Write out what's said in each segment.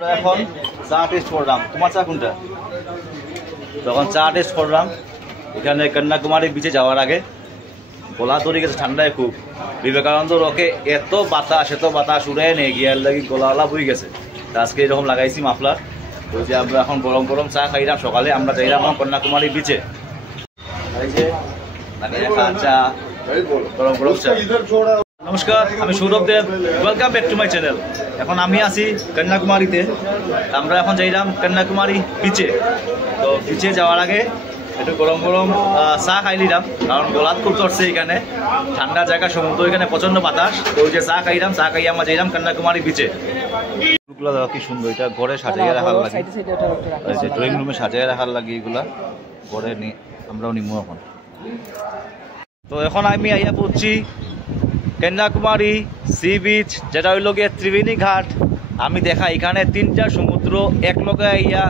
এখন চা টেস্ট করলাম। তোমার চা কোনটা? তখন চা টেস্ট করলাম এখানে কন্যাকুমারী বিচে যাওয়ার আগে। গলা ধরে গেছে ঠান্ডায় খুব। বিবেকানন্দ রকে এত বাতাস উড়ে নিয়ে গিয়ার লাগি গলা বই গেছে। আজকে এরকম লাগাইছি মাফলার। তো যে আমরা এখন গরম গরম চা খাইলাম সকালে। আমরা যাইলাম এখন কন্যাকুমারী বিচে। এই যে চা, গরম গরম চা। নমস্কার, আমি Sourav Dev. Welcome back to my channel. এখন আমি আছি কন্যাকুমারীতে। আমরা এখন যাইলাম কন্যাকুমারী বিচে। তো বিচে যাওয়ার আগে একটু গরম গরম চা খাই নিলাম, কারণ গলাত খুব ধরছে। এখানে ঠান্ডা জায়গা, সমুদ্র, এখানে প্রচন্ড বাতাস। তো ওই যে চা খাইলাম, চা খাইয়ে আমরা যাইলাম কন্যাকুমারী বিচে। এগুলো দেখো কি সুন্দর, এটা ঘরে সাজিয়ে রাখার লাগে, যে ড্রয়িং রুমে সাজিয়ে রাখার লাগে। এগুলা ঘরে আমরাও নিমু এখন। তো এখন আমি আইয়া পড়ছি কন্যাকুমারী সি বিচ, যেটা হইল গিয়ে ত্রিবেণী ঘাট। আমি দেখা এখানে তিনটা সমুদ্র এক লগে আইয়া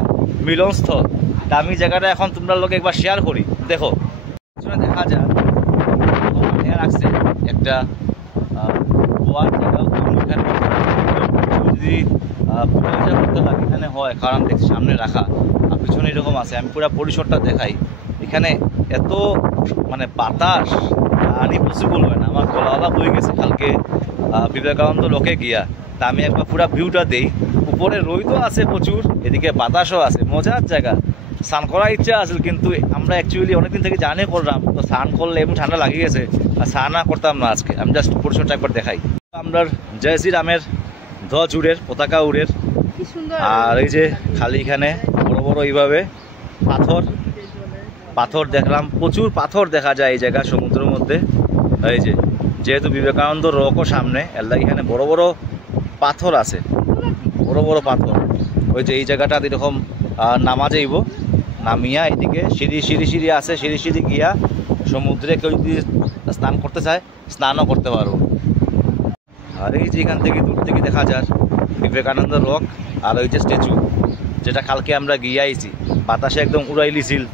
মিলনস্থল। তা আমি জায়গাটা এখন তোমরা লোক একবার শেয়ার করি। দেখো দেখা যায় রাখছে একটা যদি পূজা করতে লাগে এখানে হয়, কারণ দেখছি সামনে রাখা আর পিছনে এরকম আছে। আমি পুরো পরিসরটা দেখাই। এখানে এত মানে বাতাস আর পসিবল হয় না। আমার গলা বই গেছে কালকে বিবেকানন্দ লোকে গিয়া। তা আমি একবার পুরো ভিউটা দেই। উপরে রোদও আছে প্রচুর, এদিকে বাতাসও আছে, মজার জায়গা। স্নান করার ইচ্ছা আছে, কিন্তু আমরা অ্যাকচুয়ালি অনেকদিন থেকে জানে করলাম। তো স্নান করলে এমন ঠান্ডা লাগিয়ে গেছে, আর স্নান না করতাম না আজকে। আমি জাস্ট পরিসরটা একবার দেখাই। আমরা জয় শ্রীরামের ধ্বজ উড়ের, পতাকা উড়ের। আর এই যে খালি এখানে বড় বড় এইভাবে পাথর দেখলাম, প্রচুর পাথর দেখা যায় এই জায়গা সমুদ্রের মধ্যে। এই যে যেহেতু বিবেকানন্দ রকও সামনে, এর লাগে এখানে বড় বড় পাথর আছে, বড় বড় পাথর। ওই যে এই জায়গাটা এরকম নামা যাইব, নামিয়া এদিকে সিঁড়ি আছে, সিঁড়ি গিয়া সমুদ্রে কেউ যদি স্নান করতে চায় স্নানও করতে পারবো। আর এই যে এখান থেকে দূর থেকে দেখা যায় বিবেকানন্দ রক, আর ওই যে স্ট্যাচু যেটা কালকে আমরা গিয়ে আইছি, বাতাসে একদম উড়াইলিছিল।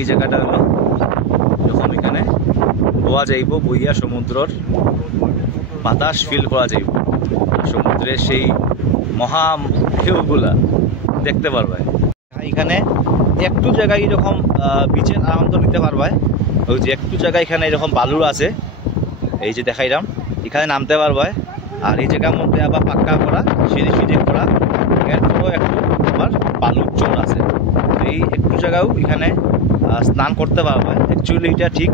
এই জায়গাটা হলো যখন এখানে বোয়া যাইব, বইয়া সমুদ্রর বাতাস ফিল করা যাইব, সমুদ্রের সেই মহা ঢেউগুলা দেখতে পারবে। এখানে একটু জায়গায় এরকম বিচের আনন্দ নিতে পারবে। ওই যে একটু জায়গায় এখানে এরকম বালুর আছে, এই যে দেখাইলাম, এখানে নামতে পারবে। আর এই জায়গার মধ্যে আবার পাক্কা করা, সিঁড়ি করা, এরপরও একটু আবার বালুর চোর আছে। এই একটু জায়গাও এখানে স্নান করতে পারবে। অ্যাকচুয়ালি এটা ঠিক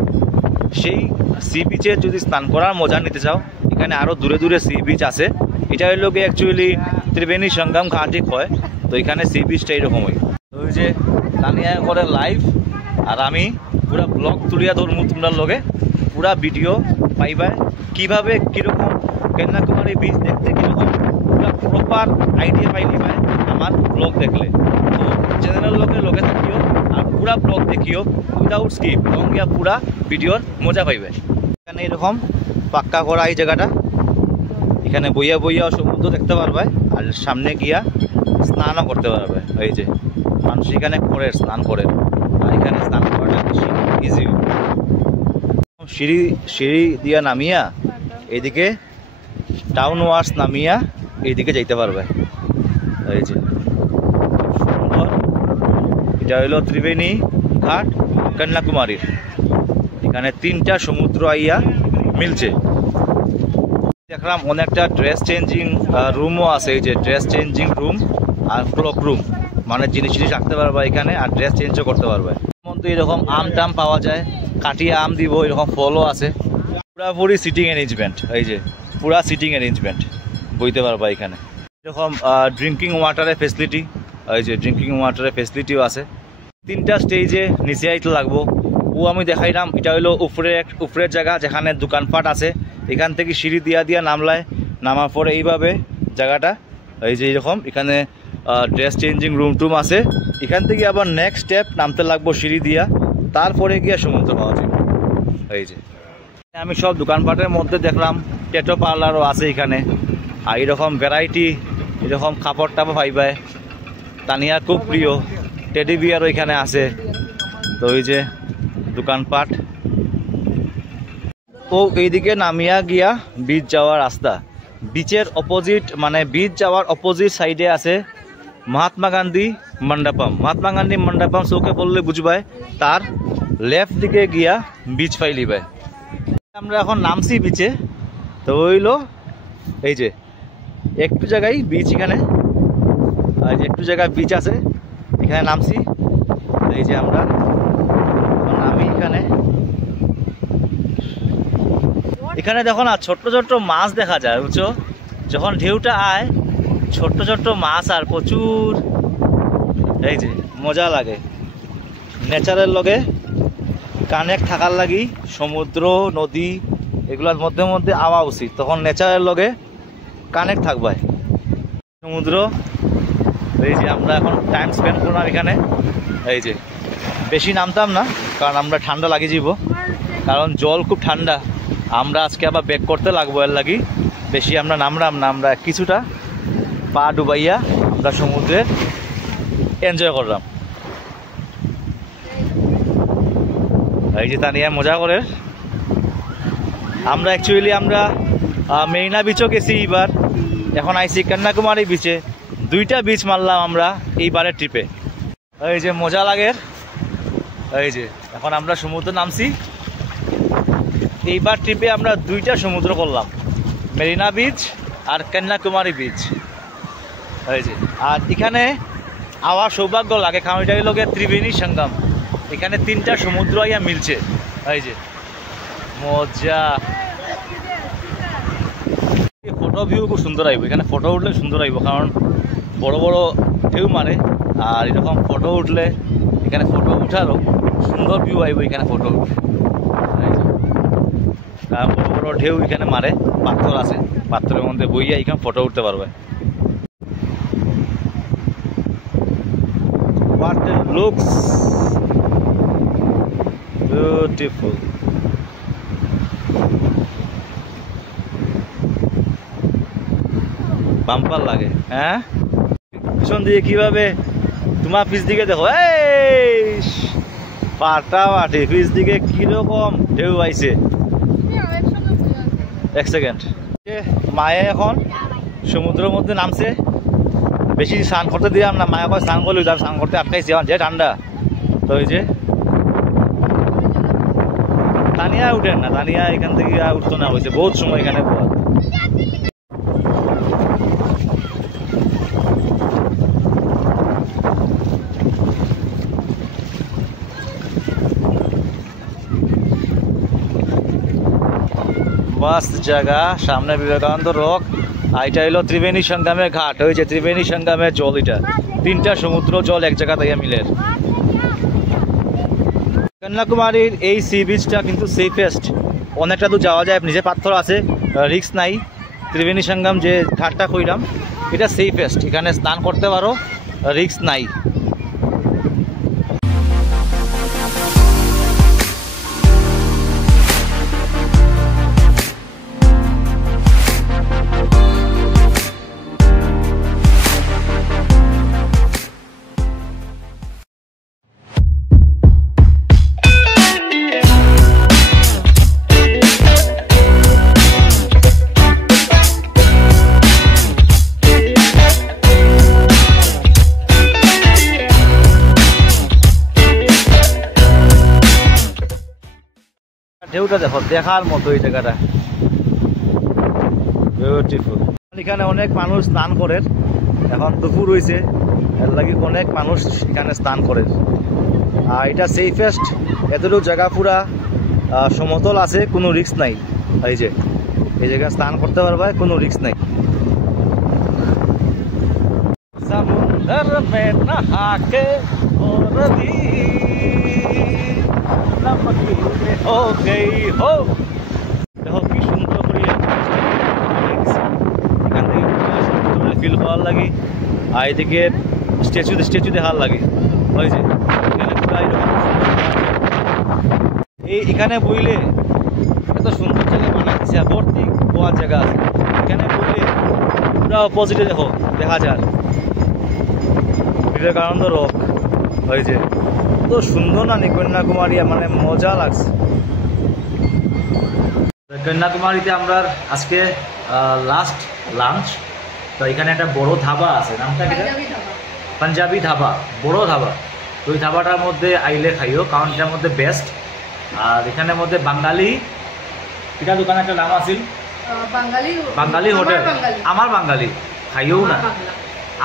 সেই সি বিচে যদি স্নান করার মজা নিতে চাও, এখানে আরও দূরে দূরে সি বিচ আছে। এটা হইল গিয়ে অ্যাকচুয়ালি ত্রিবেণী সঙ্গম ঘাটই হয়। তো এখানে সি বিচটা এরকমই। ওই যে তানিয়া করে লাইভ, আর আমি পুরা ব্লগ তুলিয়া ধরমু তোমরা লগে। পুরা ভিডিও পাইবা কীভাবে কীরকম কন্যাকুমারী বিচ দেখতে কীরকম, পুরা প্রপার আইডিয়া পাই নিবাই আমার ব্লগ দেখলে। তো চ্যানেলের লগে থাকিও আর পুরা ব্লগ দেখিও উইদাউট স্কিপ, এবং গিয়া পুরা ভিডিওর মজা পাইবে। এখানে এরকম পাক্কা করা এই জায়গাটা, এখানে বইয়া সমুদ্র দেখতে পারবে, আর সামনে গিয়া স্নানও করতে পারবে। এই যে মানুষ এখানে স্নান করে, আর এখানে স্নান করাটা বেশি ইজি। সিঁড়ি দিয়া নামিয়া এইদিকে টাউন ওয়ার্স নামিয়া এইদিকে যাইতে পারবে। এই যে সুন্দর, এটা হইল ত্রিবেণী ঘাট কন্যাকুমারীর। এখানে তিনটা সমুদ্র আইয়া মিলছে। দেখলাম অনেকটা ড্রেস চেঞ্জিং রুমও আছে। এই যে ড্রেস চেঞ্জিং রুম আর ক্লক রুম, মানে জিনিস রাখতে পারবে এখানে, আর ড্রেস চেঞ্জও করতে পারবে। মধ্যে এরকম আম টাম পাওয়া যায়, কাটিয়ে আম দিব, এরকম ফলও আছে। পুরাপুরি সিটিং অ্যারেঞ্জমেন্ট। এই যে পুরা সিটিং অ্যারেঞ্জমেন্ট, বইতে পারবা এখানে। এরকম ড্রিঙ্কিং ওয়াটারের ফেসিলিটি, এই যে ড্রিঙ্কিং ওয়াটারের ফেসিলিটিও আছে। তিনটা স্টেজে নিচে আইতে লাগবো। ও আমি দেখাইলাম, এটা হইলো উপরের জায়গা যেখানে দোকানপাট আছে। এখান থেকে সিঁড়ি দিয়া নামলায়, নামার পরে এইভাবে জায়গাটা এই যে এরকম, এখানে ড্রেস চেঞ্জিং রুম টুম আছে। এখান থেকে আবার নেক্সট স্টেপ নামতে লাগবো সিঁড়ি দিয়া, তারপরে গিয়ে সমুদ্র পাওয়া যাবে। এই যে আমি সব দোকানপাটের মধ্যে দেখলাম ট্যাটু পার্লারও আছে এখানে। আর এরকম ভ্যারাইটি এরকম কাপড় টাপড় পাইবায়। তানিয়ার খুব প্রিয় টেডি বিয়ারও এখানে আছে। তো ওই যে দোকানপাট, ও এইদিকে নামিয়া গিয়া বিচ যাওয়ার রাস্তা। বিচের অপোজিট মানে বিচ যাওয়ার অপোজিট সাইডে আছে মহাত্মা গান্ধী মণ্ডপম। মহাত্মা গান্ধী মণ্ডপম চৌকে পড়লে বুঝবাই তার লেফট দিকে গিয়া বিচ পাইলিবাই। আমরা এখন নামছি বিচে, তো হইলো এই যে একটু জায়গায় বিচ, এখানে একটু জায়গায় বিচ আছে, এখানে নামছি। এই যে আমরা নামি এখানে দেখো না ছোট্ট ছোট্ট মাছ দেখা যায়, বুঝছো? যখন ঢেউটা আয় ছোট্ট ছোট্ট মাছ আর প্রচুর, এই যে মজা লাগে। নেচারের লগে কানেক্ট থাকার লাগি সমুদ্র নদী এগুলোর মধ্যে মধ্যে আওয়া উচিত, তখন নেচারের লগে কানেক্ট থাকবে সমুদ্র। এই যে আমরা এখন টাইম স্পেন্ড করলাম এখানে। এই যে বেশি নামতাম না, কারণ আমরা ঠান্ডা লাগিয়ে যাব, কারণ জল খুব ঠান্ডা। আমরা আজকে আবার ব্যাক করতে লাগবো, এর লাগি বেশি আমরা নামলাম না। আমরা কিছুটা পা ডুবাইয়া আমরা সমুদ্রে এনজয় করলাম। এই যে তানিয়া মজা করে। আমরা অ্যাকচুয়ালি আমরা মেরিনা বিচও গেছি এবার, এখন আইসি কন্যাকুমারী বিচে। দুইটা বিচ মারলাম আমরা এইবারের ট্রিপে। এই যে মজা লাগে। এই যে এখন আমরা সমুদ্রে নামছি। এইবার ট্রিপে আমরা দুইটা সমুদ্র করলাম, মেরিনা বিচ আর কন্যাকুমারী বিচ। এই যে আর এখানে আওয়ার সৌভাগ্য লাগে, কারণ এটাই লোকে ত্রিবেণী সঙ্গম, এখানে তিনটা সমুদ্র আইয়া মিলছে। এই যে মজা। ফটো ভিউ খুব সুন্দর আইব, এখানে ফটো উঠলে সুন্দর আইব, কারণ বড় বড় ঢেউ মারে। আর এরকম ফটো উঠলে এখানে ফটো উঠারও সুন্দর ভিউ আইব এখানে ফটো উঠলে। বড় বড় ঢেউ এখানে মারে, পাথর আছে, পাথরের মধ্যে বইয়া এখানে ফটো উঠতে পারবে। What it looks beautiful. Bumper লাগে। হ্যাঁ, পিছন দিকে কিভাবে তোমার পিছ দিকে দেখো, এই ফাটাফাটি পিছ দিকে কিরকম ঢেউ আইছে। এক সেকেন্ড। মায়ে এখন সমুদ্রের মধ্যে নামছে, বেশি স্নান করতে দিলাম না, মায়া করে স্নান করলে স্নান করতে আটকাইছে, যে ঠান্ডা। তো এই যে তানিয়া উঠেন না, তানিয়া এখান থেকে উঠতো না, হয়েছে বহুত সময় এখানে। मस्त जगह सामने विवेकानंद रक। এটা হলো ত্রিবেণী সঙ্গমের ঘাট। ওই যে ত্রিবেণী সঙ্গমের জল, এটা তিনটা সমুদ্র জল এক জায়গা থেকে মিলে। কন্যাকুমারীর এই সি বিচটা কিন্তু সেফেস্ট, অনেকটা দূর যাওয়া যায়, নিচে পাথর আছে, রিস্ক নাই। ত্রিবেণী সঙ্গম যে ঘাটটা কইলাম এটা সেফেস্ট, এখানে স্নান করতে পারো, রিস্ক নাই। ঢেউটা দেখো, দেখার মতো এই জায়গাটা বিউটিফুল। এখানে অনেক মানুষ স্নান করে, এখন দুপুর হয়েছে, এর লাগে অনেক মানুষ এখানে স্নান করে। আর এটা সেফেস্ট, এতটুকু জায়গা পুরা সমতল আছে, কোনো রিস্ক নাই। এই যে এই জায়গায় স্নান করতে পারবে, কোনো রিস্ক নাই। সমুদ্র মে নহা কে हो गई हो। देखो কি সুন্দর করে এখান থেকে ফিল করার লাগে। আর এদিকে স্ট্যাচু দেখার লাগে। ওই যে এখানে পুরো এখানে বইলে এত সুন্দর জায়গা বানাচ্ছে, ভর্তি গোয়ার জায়গা আছে। এখানে বইলে পুরো অপোজিটে দেখো দেখা যায় বিবেকানন্দ রক। ওই যে তো সুন্দর না কন্যাকুমারী, মানে মজা লাগছে। কন্যাকুমারীতে আমরা আজকে লাস্ট লাঞ্চ। তো এখানে একটা বড় ধাবা আছে, নামটা কি? পাঞ্জাবি ধাবা, বড় ধাবা। তো ওই ধাবাটার মধ্যে আইলে খাইও, কারণ এটার মধ্যে বেস্ট। আর এখানের মধ্যে বাঙালি এটা দোকান একটা নাম আছিল বাঙালি হোটেল, আমার বাঙালি খাইও না,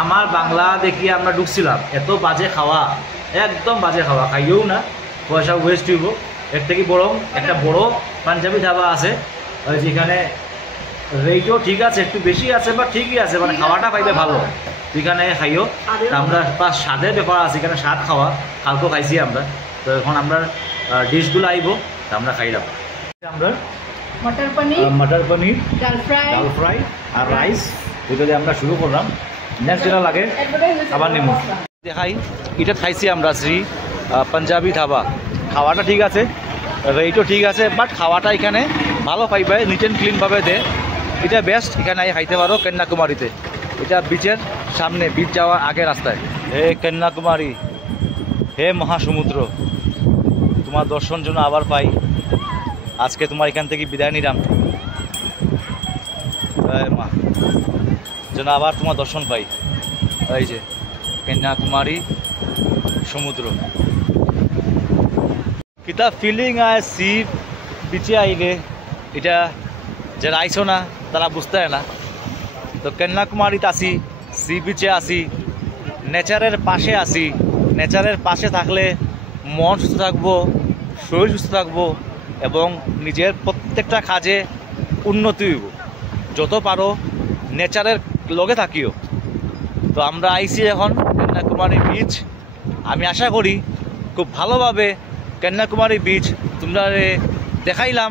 আমার বাংলা দেখিয়ে আমরা ঢুকছিলাম। এত বাজে খাওয়া, একদম বাজে খাওয়া, খাইও না, পয়সা ওয়েস্ট হইব। এর থেকে বরং একটা বড় পাঞ্জাবি ধাবা আছে, যেখানে রেটও ঠিক আছে, একটু বেশি আছে বা ঠিকই আছে, মানে খাওয়াটা পাইবে ভালো। এখানে খাইও। আমরা প্লাস স্বাদের ব্যাপার আছে, এখানে স্বাদ খাওয়া, কালকেও খাইছি আমরা। তো এখন আমরা ডিশগুলো আইব, আমরা খাইলাম। আমরা মটর পনির, ডাল ফ্রাই আর রাইস, দুটো দিয়ে আমরা শুরু করলাম। নেক্সট যেটা লাগে আবার নেব। দেখাই, এটা খাইছি আমরা শ্রী পাঞ্জাবি ধাবা। খাওয়াটা ঠিক আছে, রেটও ঠিক আছে, বাট খাওয়াটা এখানে ভালো পাইবে, নিট অ্যান্ড ক্লিনভাবে দেয়। এটা বেস্ট, এখানে খাইতে পারো কন্যাকুমারীতে। এটা বিচের সামনে, বিচ যাওয়ার আগে রাস্তায়। হে কন্যাকুমারী, হে মহাসমুদ্র, তোমার দর্শন জন্য আবার পাই। আজকে তোমার এখান থেকে বিদায় নিলাম মা, যেন আবার তোমার দর্শন পাই। এই যে কন্যাকুমারী সমুদ্র, কিতা ফিলিং আয় সি বিচে আইলে। এটা যারা আইসো না তারা বুঝতে হয় না। তো কন্যাকুমারীতে আসি, সি বিচে আসি, নেচারের পাশে আসি। নেচারের পাশে থাকলে মন সুস্থ থাকবো, শরীর সুস্থ থাকবো এবং নিজের প্রত্যেকটা কাজে উন্নতি হইব। যত পারো নেচারের লগে থাকিও। তো আমরা আইসি এখন কন্যাকুমারী বিচ। আমি আশা করি খুব ভালোভাবে কন্যাকুমারী বিচ তোমরা দেখাইলাম।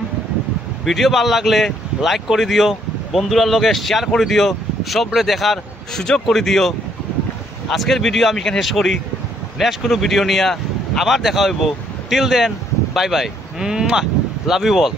ভিডিও ভালো লাগলে লাইক করে দিও, বন্ধুরার লগে শেয়ার করে দিও, সবরে দেখার সুযোগ করে দিও। আজকের ভিডিও আমি এখানে শেষ করি। নেক্সট কোনো ভিডিও নিয়ে আবার দেখা হইব। Till then, bye bye, love you all.